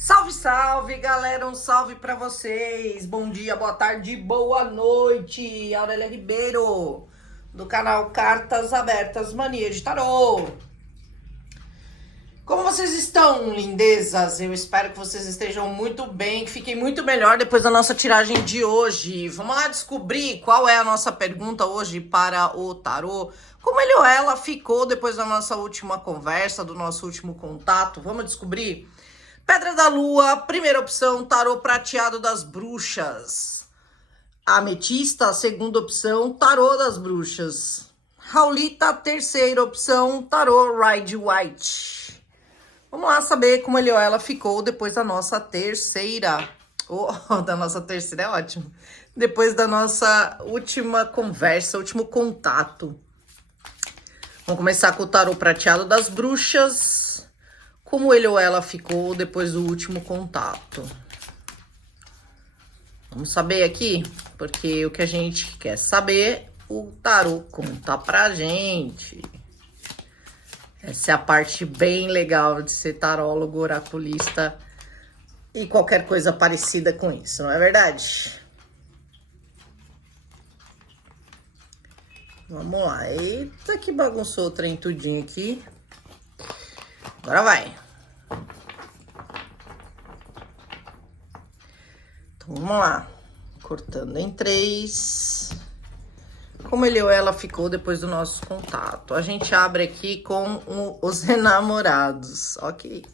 Salve, salve, galera, um salve pra vocês. Bom dia, boa tarde, boa noite. Aurélia Ribeiro, do canal Cartas Abertas Mania de Tarô. Como vocês estão, lindezas? Eu espero que vocês estejam muito bem, que fiquem muito melhor depois da nossa tiragem de hoje. Vamos lá descobrir qual é a nossa pergunta hoje para o tarô. Como ele ou ela ficou depois da nossa última conversa, do nosso último contato? Vamos descobrir? Pedra da Lua, primeira opção, tarô prateado das bruxas. Ametista, segunda opção, tarô das bruxas. Raulita, terceira opção, tarô Ride White. Vamos lá saber como ele ou ela ficou depois da nossa terceira. Da nossa terceira é ótimo. Depois da nossa última conversa, último contato. Vamos começar com o tarô prateado das bruxas. Como ele ou ela ficou depois do último contato. Vamos saber aqui, porque o que a gente quer saber, o tarô conta pra gente. Essa é a parte bem legal de ser tarólogo, oraculista e qualquer coisa parecida com isso, não é verdade? Vamos lá. Eita, que bagunçou o trem tudinho aqui. Agora vai. Então, vamos lá. Cortando em 3. Como ele ou ela ficou depois do nosso contato. A gente abre aqui com os enamorados. Ok.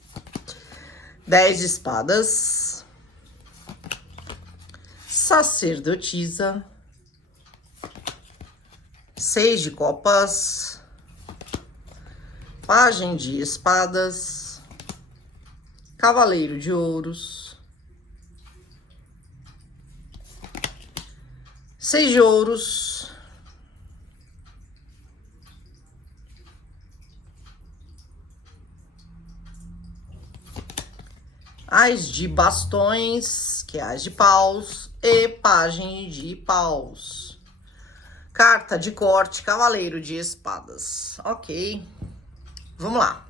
10 de espadas. Sacerdotisa. 6 de copas. Pajem de espadas. Cavaleiro de ouros. 6 de ouros. As de bastões, que é as de paus, e pajem de paus. Carta de corte, cavaleiro de espadas. Ok. Vamos lá.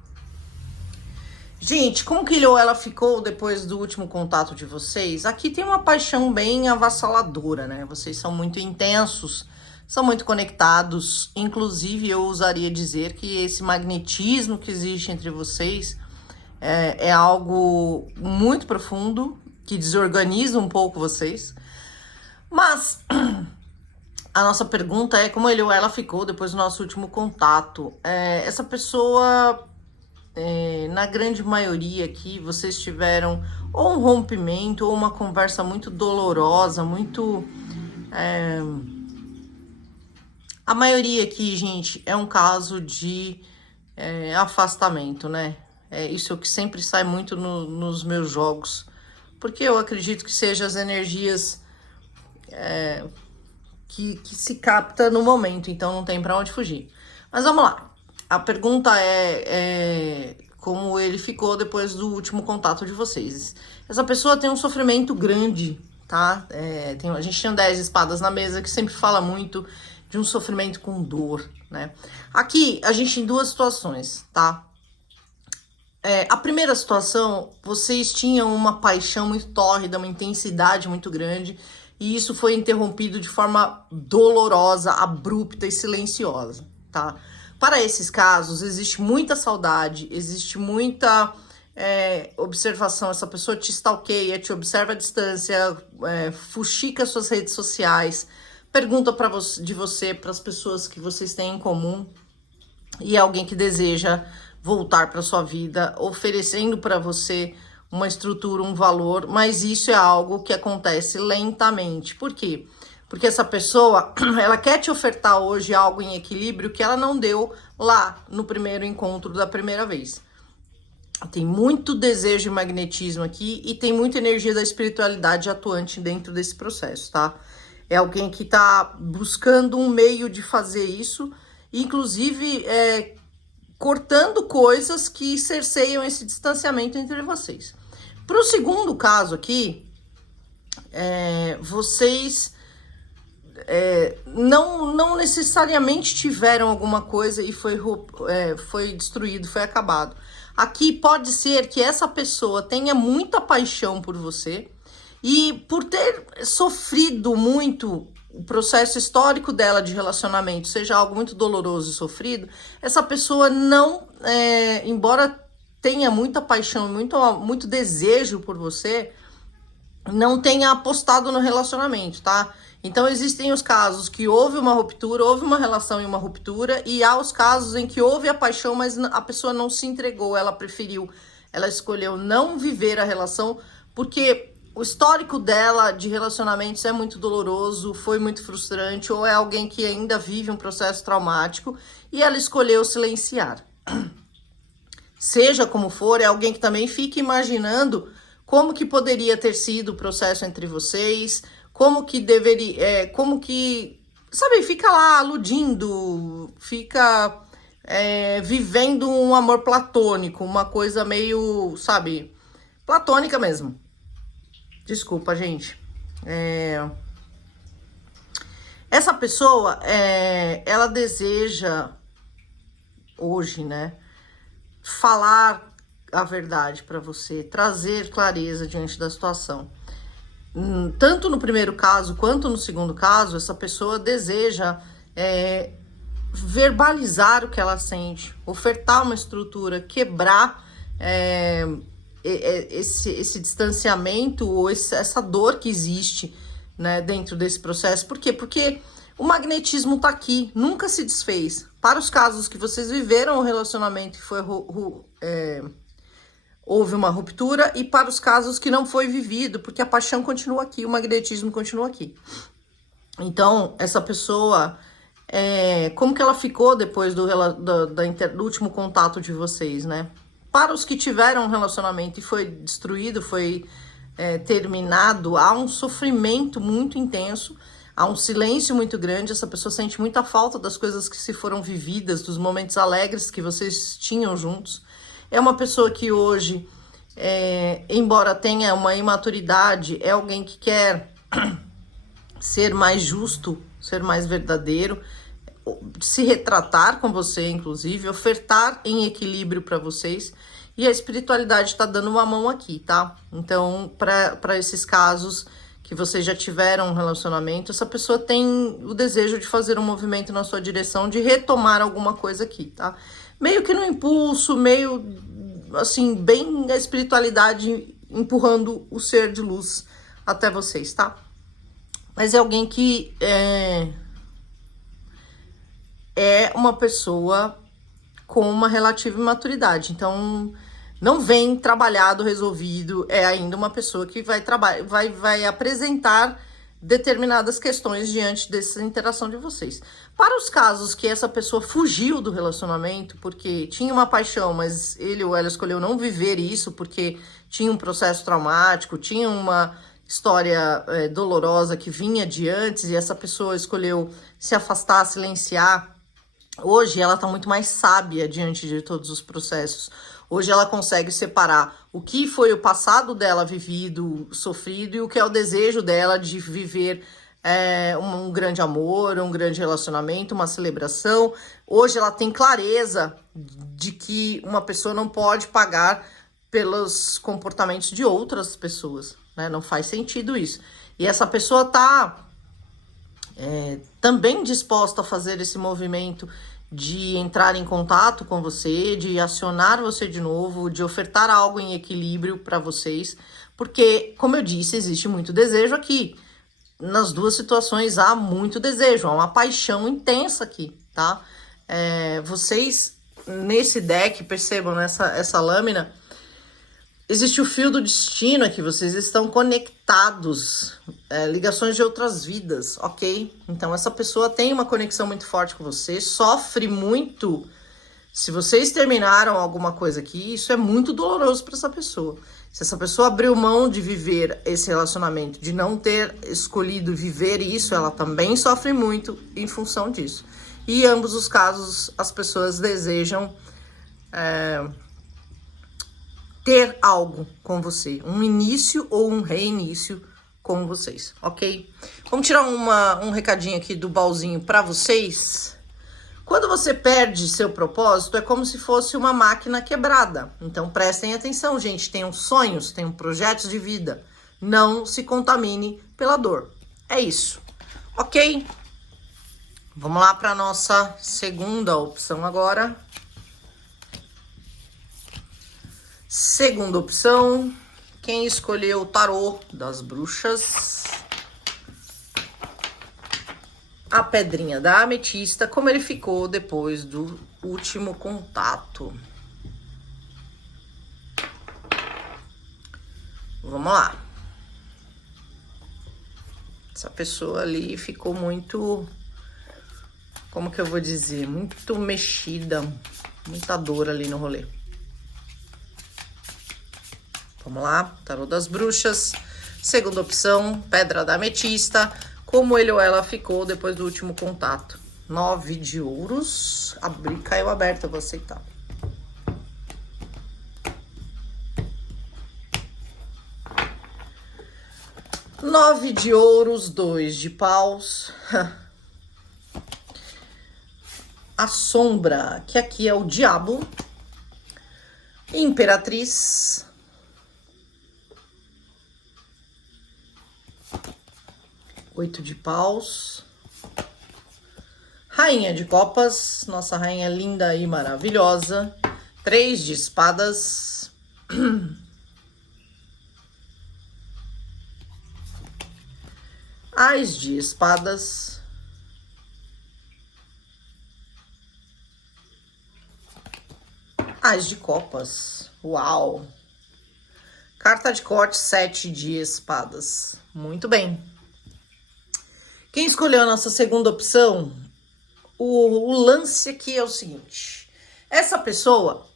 Gente, como que ele ou ela ficou depois do último contato de vocês? Aqui tem uma paixão bem avassaladora, né? Vocês são muito intensos, são muito conectados. Inclusive, eu ousaria dizer que esse magnetismo que existe entre vocês é algo muito profundo, que desorganiza um pouco vocês. Mas a nossa pergunta é como ele ou ela ficou depois do nosso último contato. Essa pessoa, na grande maioria aqui, vocês tiveram ou um rompimento ou uma conversa muito dolorosa, muito... A maioria aqui, gente, é um caso de afastamento, né? Isso é o que sempre sai muito nos meus jogos. Porque eu acredito que sejam as energias que se capta no momento. Então não tem pra onde fugir. Mas vamos lá. A pergunta é como ele ficou depois do último contato de vocês. Essa pessoa tem um sofrimento grande, tá? A gente tinha 10 espadas na mesa, que sempre fala muito de um sofrimento com dor, né? Aqui a gente tem duas situações, tá? A primeira situação, vocês tinham uma paixão muito tórrida, uma intensidade muito grande, e isso foi interrompido de forma dolorosa, abrupta e silenciosa, tá? Para esses casos, existe muita saudade, existe muita observação. Essa pessoa te stalkeia, te observa à distância, fuxica suas redes sociais, pergunta de você para as pessoas que vocês têm em comum, e é alguém que deseja voltar para sua vida, oferecendo para você uma estrutura, um valor, mas isso é algo que acontece lentamente. Por quê? Porque essa pessoa, ela quer te ofertar hoje algo em equilíbrio que ela não deu lá no primeiro encontro da primeira vez. Tem muito desejo e magnetismo aqui e tem muita energia da espiritualidade atuante dentro desse processo, tá? É alguém que tá buscando um meio de fazer isso, inclusive cortando coisas que cerceiam esse distanciamento entre vocês. Para o segundo caso aqui, vocês não necessariamente tiveram alguma coisa e foi destruído, foi acabado. Aqui pode ser que essa pessoa tenha muita paixão por você e por ter sofrido muito o processo histórico dela de relacionamento, seja algo muito doloroso e sofrido, essa pessoa não, embora tenha muita paixão, muito desejo por você, não tenha apostado no relacionamento, tá? Então existem os casos que houve uma ruptura, houve uma relação e uma ruptura, e há os casos em que houve a paixão, mas a pessoa não se entregou, ela preferiu, ela escolheu não viver a relação, porque o histórico dela de relacionamentos é muito doloroso, foi muito frustrante, ou é alguém que ainda vive um processo traumático, e ela escolheu silenciar. Seja como for, é alguém que também fica imaginando como que poderia ter sido o processo entre vocês, como que deveria, sabe, fica lá aludindo, fica vivendo um amor platônico, uma coisa meio, sabe, platônica mesmo. Desculpa, gente. Essa pessoa, ela deseja hoje, né, falar a verdade para você, trazer clareza diante da situação. Tanto no primeiro caso quanto no segundo caso, essa pessoa deseja verbalizar o que ela sente, ofertar uma estrutura, quebrar esse distanciamento ou essa dor que existe, né, dentro desse processo. Por quê? Porque o magnetismo tá aqui, nunca se desfez. Para os casos que vocês viveram um relacionamento que foi houve uma ruptura, e para os casos que não foi vivido, porque a paixão continua aqui, o magnetismo continua aqui. Então, essa pessoa, como que ela ficou depois do último contato de vocês, né? Para os que tiveram um relacionamento e foi destruído, foi terminado, há um sofrimento muito intenso, há um silêncio muito grande, essa pessoa sente muita falta das coisas que se foram vividas, dos momentos alegres que vocês tinham juntos. É uma pessoa que hoje, embora tenha uma imaturidade, é alguém que quer ser mais justo, ser mais verdadeiro, se retratar com você, inclusive, ofertar em equilíbrio para vocês. E a espiritualidade está dando uma mão aqui, tá? Então, para esses casos que vocês já tiveram um relacionamento, essa pessoa tem o desejo de fazer um movimento na sua direção, de retomar alguma coisa aqui, tá? Meio que no impulso, meio assim, bem a espiritualidade empurrando o ser de luz até vocês, tá? Mas é alguém que é uma pessoa com uma relativa imaturidade. Então, não vem trabalhado, resolvido, é ainda uma pessoa que vai apresentar determinadas questões diante dessa interação de vocês. Para os casos que essa pessoa fugiu do relacionamento porque tinha uma paixão, mas ele ou ela escolheu não viver isso porque tinha um processo traumático, tinha uma história dolorosa que vinha de antes e essa pessoa escolheu se afastar, silenciar, hoje ela está muito mais sábia diante de todos os processos. Hoje ela consegue separar o que foi o passado dela vivido, sofrido, e o que é o desejo dela de viver um grande amor, um grande relacionamento, uma celebração. Hoje ela tem clareza de que uma pessoa não pode pagar pelos comportamentos de outras pessoas, né? Não faz sentido isso. E essa pessoa está também disposta a fazer esse movimento de entrar em contato com você, de acionar você de novo, de ofertar algo em equilíbrio para vocês, porque, como eu disse, existe muito desejo aqui. Nas duas situações há muito desejo, há uma paixão intensa aqui, tá? Vocês, nesse deck, percebam, essa lâmina, existe o fio do destino aqui, vocês estão conectados, ligações de outras vidas, ok? Então essa pessoa tem uma conexão muito forte com você, sofre muito. Se vocês terminaram alguma coisa aqui, isso é muito doloroso para essa pessoa. Se essa pessoa abriu mão de viver esse relacionamento, de não ter escolhido viver isso, ela também sofre muito em função disso. E em ambos os casos, as pessoas desejam ter algo com você, um início ou um reinício com vocês, ok? Vamos tirar um recadinho aqui do baúzinho para vocês. Quando você perde seu propósito, é como se fosse uma máquina quebrada. Então prestem atenção, gente. Tenham sonhos, tenham projetos de vida. Não se contamine pela dor. É isso. Ok? Vamos lá para a nossa segunda opção agora. Segunda opção. Quem escolheu o tarô das bruxas? A pedrinha da ametista, como ele ficou depois do último contato. Vamos lá. Essa pessoa ali ficou muito, como que eu vou dizer, muito mexida, muita dor ali no rolê. Vamos lá, tarô das bruxas. Segunda opção, pedra da ametista. Como ele ou ela ficou depois do último contato. 9 de ouros. Abri, caiu aberto, eu vou aceitar. Nove de ouros, 2 de paus. A sombra, que aqui é o diabo. Imperatriz. Oito de paus. Rainha de copas. Nossa rainha linda e maravilhosa. 3 de espadas. Ás de espadas. Ás de copas. Uau! Carta de corte, 7 de espadas. Muito bem. Quem escolheu a nossa segunda opção, o lance aqui é o seguinte. Essa pessoa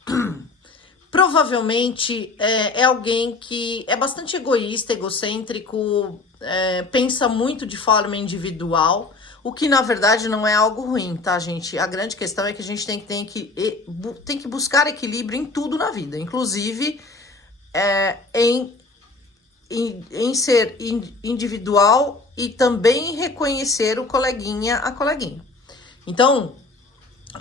provavelmente é alguém que é bastante egoísta, egocêntrico, pensa muito de forma individual, o que na verdade não é algo ruim, tá, gente? A grande questão é que a gente tem que buscar equilíbrio em tudo na vida, inclusive em ser individual e também reconhecer o coleguinha, a coleguinha. Então,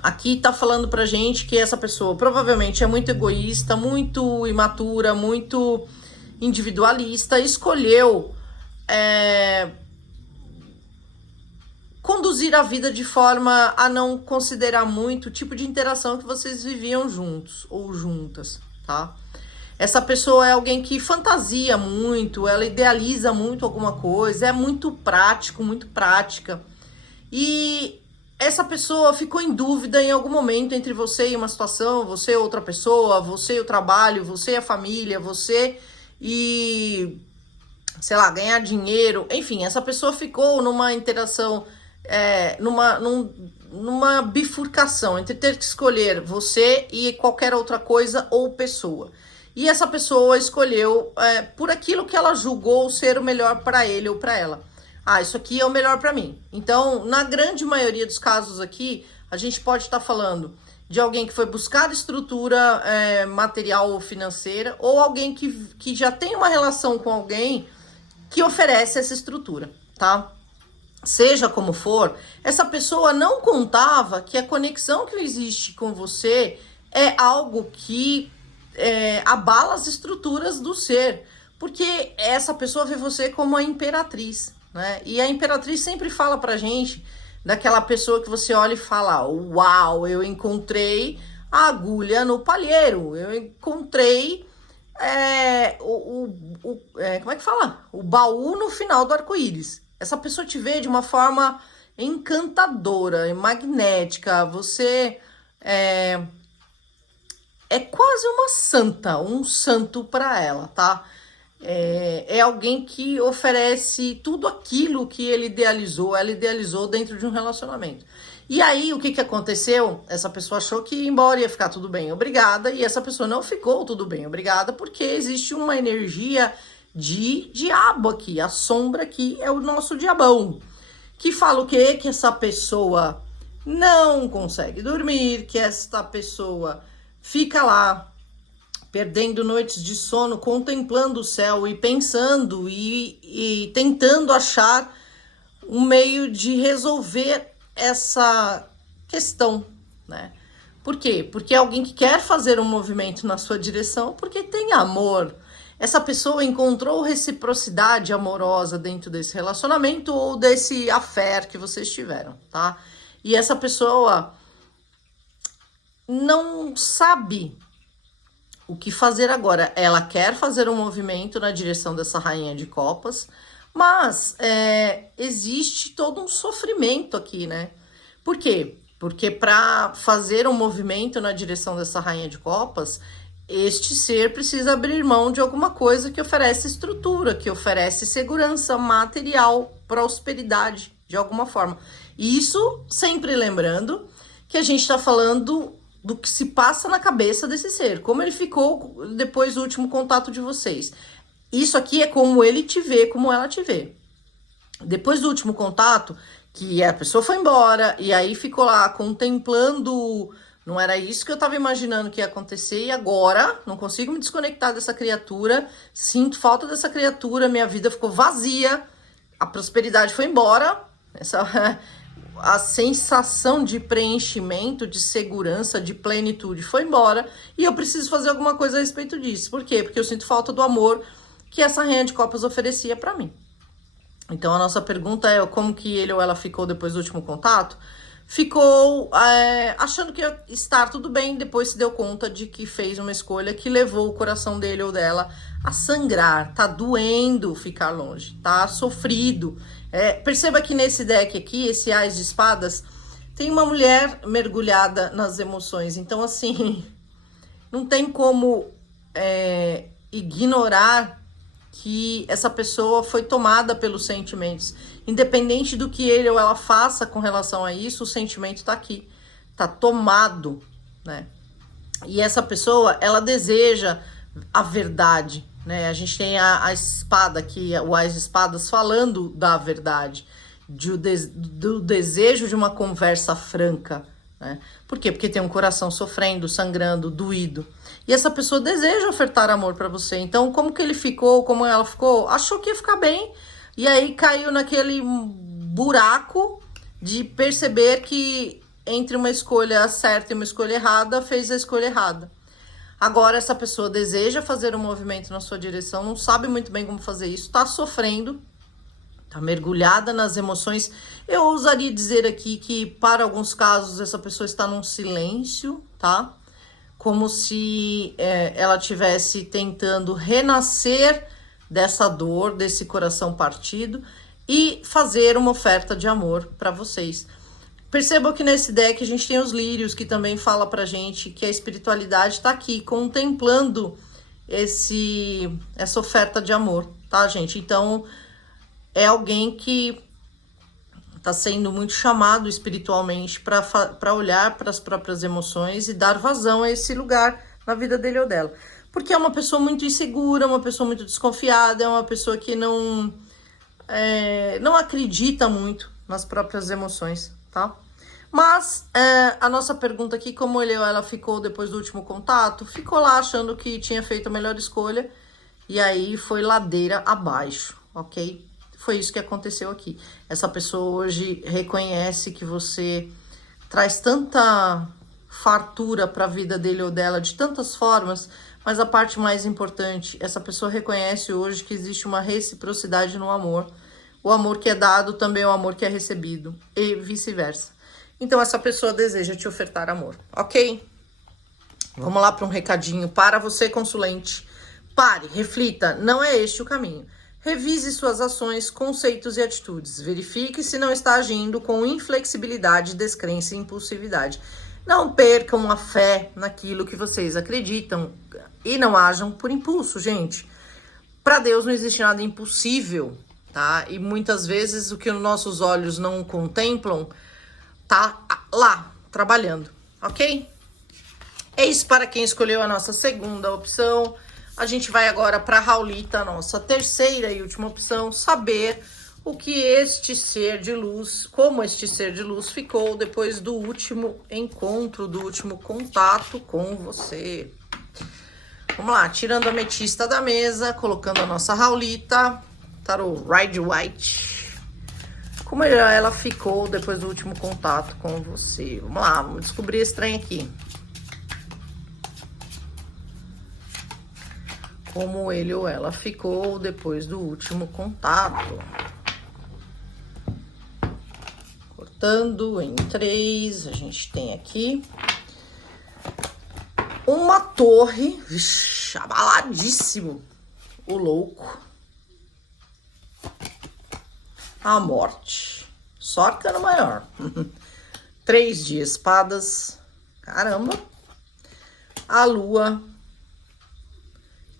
aqui tá falando pra gente que essa pessoa provavelmente é muito egoísta, muito imatura, muito individualista, escolheu conduzir a vida de forma a não considerar muito o tipo de interação que vocês viviam juntos ou juntas, tá? Essa pessoa é alguém que fantasia muito, ela idealiza muito alguma coisa, é muito prático, muito prática. E essa pessoa ficou em dúvida em algum momento entre você e uma situação, você e outra pessoa, você e o trabalho, você e a família, você e, sei lá, ganhar dinheiro. Enfim, essa pessoa ficou numa interação, numa bifurcação entre ter que escolher você e qualquer outra coisa ou pessoa. E essa pessoa escolheu por aquilo que ela julgou ser o melhor para ele ou para ela. Ah, isso aqui é o melhor para mim. Então, na grande maioria dos casos aqui, a gente pode estar falando de alguém que foi buscar estrutura material ou financeira, ou alguém que já tem uma relação com alguém que oferece essa estrutura, tá? Seja como for, essa pessoa não contava que a conexão que existe com você é algo que abala as estruturas do ser, porque essa pessoa vê você como a imperatriz, né? E a imperatriz sempre fala pra gente daquela pessoa que você olha e fala: uau, eu encontrei a agulha no palheiro, eu encontrei como é que fala? O baú no final do arco-íris. Essa pessoa te vê de uma forma encantadora e magnética, você é quase uma santa, um santo para ela, tá? É alguém que oferece tudo aquilo que ela idealizou dentro de um relacionamento. E aí, o que aconteceu? Essa pessoa achou que ia embora, ia ficar tudo bem, obrigada, e essa pessoa não ficou tudo bem, obrigada, porque existe uma energia de diabo aqui, a sombra aqui é o nosso diabão, que fala o quê? Que essa pessoa não consegue dormir, que essa pessoa fica lá, perdendo noites de sono, contemplando o céu e pensando e tentando achar um meio de resolver essa questão, né? Por quê? Porque é alguém que quer fazer um movimento na sua direção porque tem amor. Essa pessoa encontrou reciprocidade amorosa dentro desse relacionamento ou desse affair que vocês tiveram, tá? E essa pessoa não sabe o que fazer agora. Ela quer fazer um movimento na direção dessa rainha de copas, mas existe todo um sofrimento aqui, né? Por quê? Porque para fazer um movimento na direção dessa rainha de copas, este ser precisa abrir mão de alguma coisa que oferece estrutura, que oferece segurança material, prosperidade, de alguma forma. E isso sempre lembrando que a gente está falando do que se passa na cabeça desse ser, como ele ficou depois do último contato de vocês. Isso aqui é como ele te vê, como ela te vê. Depois do último contato, que a pessoa foi embora, e aí ficou lá contemplando, não era isso que eu tava imaginando que ia acontecer, e agora não consigo me desconectar dessa criatura, sinto falta dessa criatura, minha vida ficou vazia, a prosperidade foi embora, a sensação de preenchimento, de segurança, de plenitude foi embora, e eu preciso fazer alguma coisa a respeito disso. Por quê? Porque eu sinto falta do amor que essa rainha de copas oferecia para mim. Então, a nossa pergunta é como que ele ou ela ficou depois do último contato? Ficou achando que ia estar tudo bem, depois se deu conta de que fez uma escolha que levou o coração dele ou dela a sangrar. Tá doendo ficar longe, tá sofrido. Perceba que nesse deck aqui, esse Ás de Espadas, tem uma mulher mergulhada nas emoções. Então, assim, não tem como ignorar que essa pessoa foi tomada pelos sentimentos. Independente do que ele ou ela faça com relação a isso, o sentimento tá aqui, tá tomado, né? E essa pessoa, ela deseja a verdade, né? A gente tem a espada aqui, o Ás de Espadas, falando da verdade, do desejo de uma conversa franca, né? Por quê? Porque tem um coração sofrendo, sangrando, doído. E essa pessoa deseja ofertar amor para você. Então, como que ele ficou, como ela ficou? Achou que ia ficar bem. E aí caiu naquele buraco de perceber que entre uma escolha certa e uma escolha errada, fez a escolha errada. Agora, essa pessoa deseja fazer um movimento na sua direção, não sabe muito bem como fazer isso, tá sofrendo, tá mergulhada nas emoções. Eu ousaria dizer aqui que, para alguns casos, essa pessoa está num silêncio, tá? Como se ela estivesse tentando renascer dessa dor, desse coração partido, e fazer uma oferta de amor para vocês. Percebam que nesse deck a gente tem os lírios, que também fala pra gente que a espiritualidade está aqui, contemplando essa oferta de amor, tá, gente? Então, é alguém que está sendo muito chamado espiritualmente para olhar para as próprias emoções e dar vazão a esse lugar na vida dele ou dela. Porque é uma pessoa muito insegura, uma pessoa muito desconfiada, é uma pessoa que não acredita muito nas próprias emoções, tá? Mas a nossa pergunta aqui, como ele ou ela ficou depois do último contato, ficou lá achando que tinha feito a melhor escolha e aí foi ladeira abaixo, ok? Foi isso que aconteceu aqui. Essa pessoa hoje reconhece que você traz tanta fartura para a vida dele ou dela de tantas formas, mas a parte mais importante, essa pessoa reconhece hoje que existe uma reciprocidade no amor. O amor que é dado também é o amor que é recebido e vice-versa. Então essa pessoa deseja te ofertar amor, ok? Vamos lá para um recadinho para você, consulente. Pare, reflita, não é este o caminho. Revise suas ações, conceitos e atitudes. Verifique se não está agindo com inflexibilidade, descrença e impulsividade. Não percam a fé naquilo que vocês acreditam e não ajam por impulso, gente. Para Deus não existe nada impossível, tá? E muitas vezes o que os nossos olhos não contemplam tá lá, trabalhando, ok? Eis para quem escolheu a nossa segunda opção. A gente vai agora para a Raulita, nossa terceira e última opção, saber o que este ser de luz, como este ser de luz ficou depois do último encontro, do último contato com você. Vamos lá, tirando a ametista da mesa, colocando a nossa Raulita, tarô Ride White. Como ela ficou depois do último contato com você? Vamos lá, vamos descobrir esse trem aqui. Como ele ou ela ficou depois do último contato. Cortando em 3, a gente tem aqui uma torre, vixi, abaladíssimo, o louco, a morte, só arcano maior, 3 de espadas, caramba, a lua.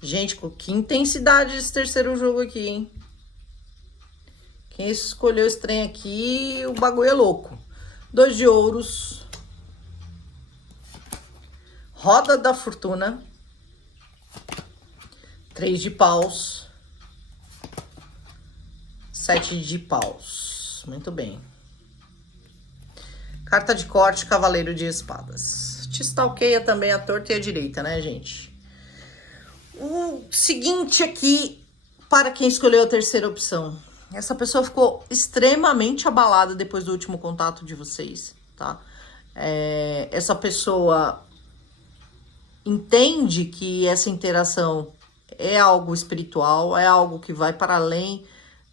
Gente, que intensidade esse terceiro jogo aqui, hein? Quem escolheu esse trem aqui, o bagulho é louco. 2 de ouros. Roda da fortuna. 3 de paus. 7 de paus. Muito bem. Carta de corte, cavaleiro de espadas. Te stalkeia também a torta e a direita, né, gente? O seguinte aqui, para quem escolheu a terceira opção. Essa pessoa ficou extremamente abalada depois do último contato de vocês, tá? Essa pessoa entende que essa interação é algo espiritual, é algo que vai para além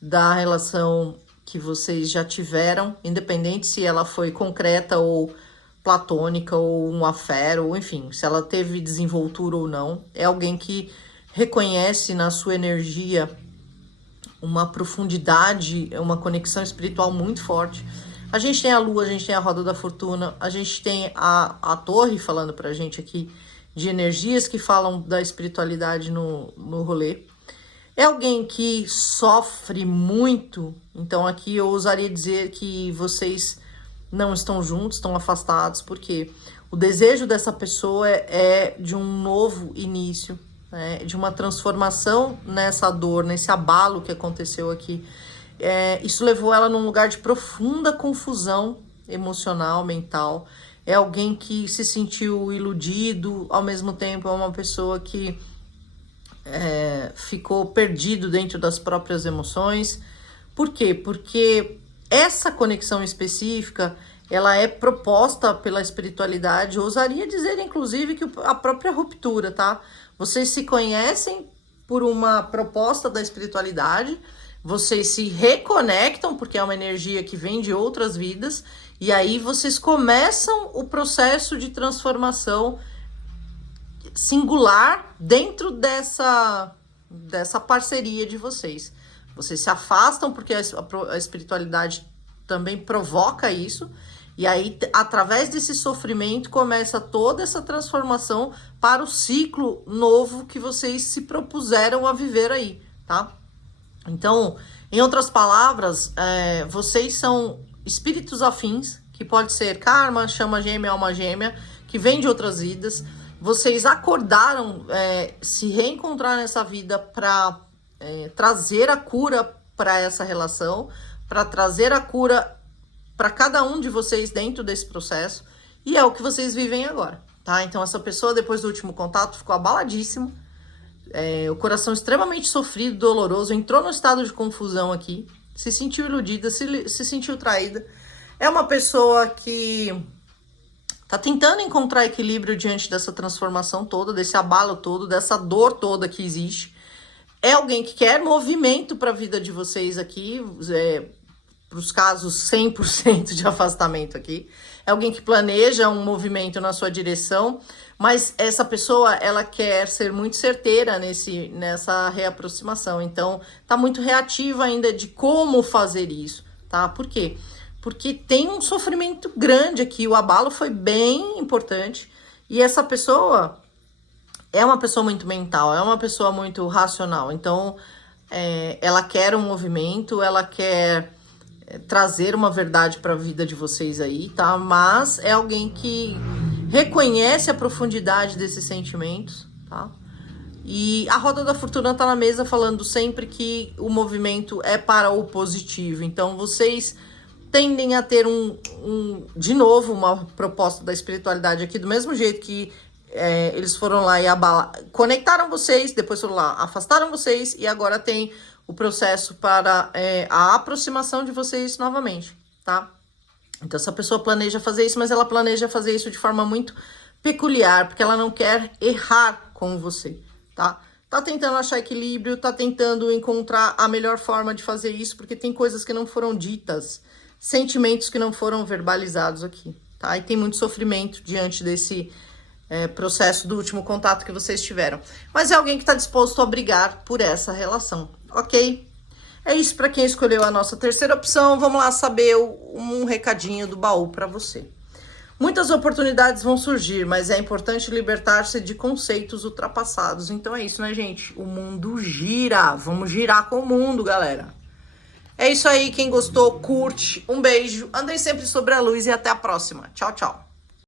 da relação que vocês já tiveram, independente se ela foi concreta ou platônica, ou um affair, ou enfim, se ela teve desenvoltura ou não. É alguém que reconhece na sua energia uma profundidade, uma conexão espiritual muito forte. A gente tem a lua, a gente tem a roda da fortuna, a gente tem a torre falando pra gente aqui de energias que falam da espiritualidade no rolê. É alguém que sofre muito, então aqui eu ousaria dizer que vocês não estão juntos, estão afastados, porque o desejo dessa pessoa é de um novo início, né, de uma transformação nessa dor, nesse abalo que aconteceu aqui. Isso levou ela num lugar de profunda confusão emocional, mental. É alguém que se sentiu iludido, ao mesmo tempo é uma pessoa que ficou perdido dentro das próprias emoções. Por quê? Porque essa conexão específica, ela é proposta pela espiritualidade, eu ousaria dizer, inclusive, que a própria ruptura, tá? Vocês se conhecem por uma proposta da espiritualidade, vocês se reconectam, porque é uma energia que vem de outras vidas, e aí vocês começam o processo de transformação singular dentro dessa parceria de vocês. Vocês se afastam porque a espiritualidade também provoca isso, e aí, através desse sofrimento, começa toda essa transformação para o ciclo novo que vocês se propuseram a viver aí, tá? Então, em outras palavras, vocês são espíritos afins, que pode ser karma, chama gêmea, alma gêmea, que vem de outras vidas. Vocês acordaram se reencontrar nessa vida para trazer a cura para essa relação, para trazer a cura para cada um de vocês dentro desse processo, e é o que vocês vivem agora, tá? Então essa pessoa, depois do último contato, ficou abaladíssimo, o coração extremamente sofrido, doloroso, entrou no estado de confusão aqui, se sentiu iludida, se sentiu traída. É uma pessoa que tá tentando encontrar equilíbrio diante dessa transformação toda, desse abalo todo, dessa dor toda que existe. É alguém que quer movimento para a vida de vocês aqui, para os casos 100% de afastamento aqui. É alguém que planeja um movimento na sua direção, mas essa pessoa, ela quer ser muito certeira nessa reaproximação. Então, tá muito reativa ainda de como fazer isso, tá? Por quê? Porque tem um sofrimento grande aqui, o abalo foi bem importante, e essa pessoa é uma pessoa muito mental, é uma pessoa muito racional. Então, ela quer um movimento, ela quer trazer uma verdade para a vida de vocês aí, tá? Mas é alguém que reconhece a profundidade desses sentimentos, tá? E a roda da fortuna tá na mesa falando sempre que o movimento é para o positivo. Então vocês tendem a ter de novo, uma proposta da espiritualidade aqui, do mesmo jeito que eles foram lá e conectaram vocês, depois foram lá, afastaram vocês, e agora tem o processo para a aproximação de vocês novamente, tá? Então, essa pessoa planeja fazer isso, mas ela planeja fazer isso de forma muito peculiar, porque ela não quer errar com você, tá? Tá tentando achar equilíbrio, tá tentando encontrar a melhor forma de fazer isso, porque tem coisas que não foram ditas, sentimentos que não foram verbalizados aqui, tá? E tem muito sofrimento diante desse processo do último contato que vocês tiveram. Mas é alguém que tá disposto a brigar por essa relação, ok? É isso para quem escolheu a nossa terceira opção. Vamos lá saber um recadinho do baú para você. Muitas oportunidades vão surgir, mas é importante libertar-se de conceitos ultrapassados. Então é isso, né, gente? O mundo gira. Vamos girar com o mundo, galera. É isso aí. Quem gostou, curte. Um beijo. Andem sempre sobre a luz e até a próxima. Tchau, tchau.